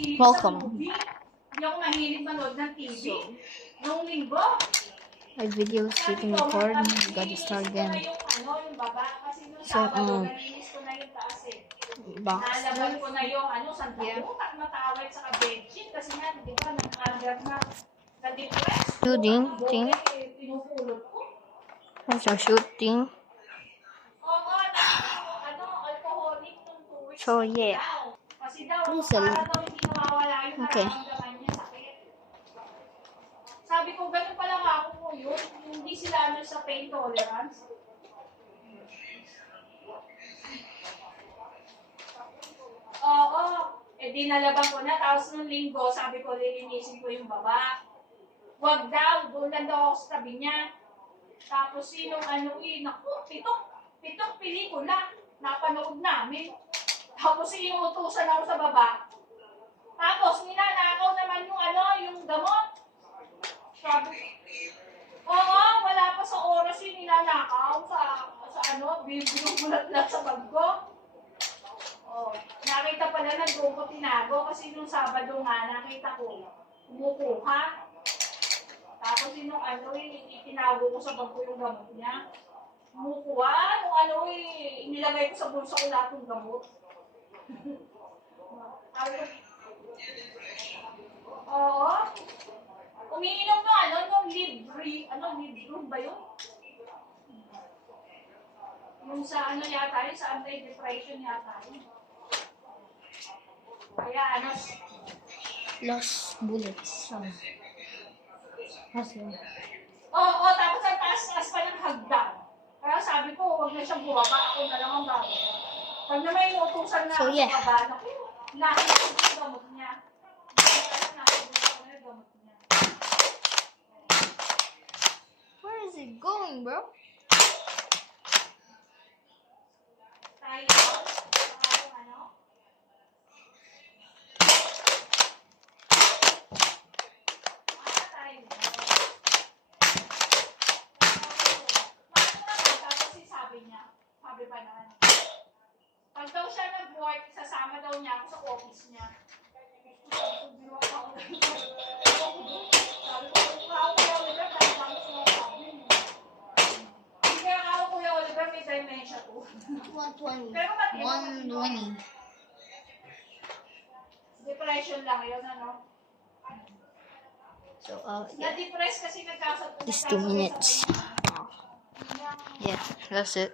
mahilig sa Welcome. movie. Hindi ako mahilig manood ng TV. Nung linggo. My video is getting recorded. Got to start again. Yung baba. Kasi nung So, Sabado, nalinis ko na yung taas eh. Box. Nalaban ko na yung sandalo at matawid sa bedsheet. Kasi nga, di ba, nang-under na depressed. Shooting. Pinupulot ko. There's our shooting. Oo, alcoholic nung 2 weeks. So, yeah. Kasi daw, Listen. para daw hindi nawawala yung Okay. nararamdaman niya sakit. Sabi ko, ganun pala nga ako po yun. Hindi sila sa pain tolerance. Oo. Di nalaban ko na. Tapos nung linggo, sabi ko, lilinisin ko yung baba. Wag daw. Doon lang daw ako sa tabi niya. Tapos sinong naku, pitong pelikula. Napanood namin. Tapos inuutusan ako sa baba. Tapos ninanakaw naman yung gamot. Sabi, oo, wala pa sa oras yung ninanakaw sa binubulat lang sa bag ko. Oh, nakita pala na doon ko tinago kasi nung Sabado nga nakita ko kumukuha. Tapos yung tinago ko sa bag ko yung gamot niya. Kumukuha, inilagay ko sa bulsa ko lahat ng gamot. Oo. Umiinom nung Librum ba yun? Yung sa yata yun, sa anti-depression yata yun. Kaya Lost bullets. Oo, tapos ang taas-taas pa ng hagdan. Kaya sabi ko, huwag na siyang bumaba, ako na lang ang gagawin. Pag naman inuutusan na So, yeah. bumaba, naku, nakikita ko yung gamot niya. Where is it going, bro? Sabi pa naman. Pag daw siya nag-work, sasama daw niya ako sa office niya. Kuya Oliver, may dementia po. 120. Pero 120. Depression lang yun, So, yeah. Na-depress kasi nagkasat. Just 2 minutes. Yeah, that's it.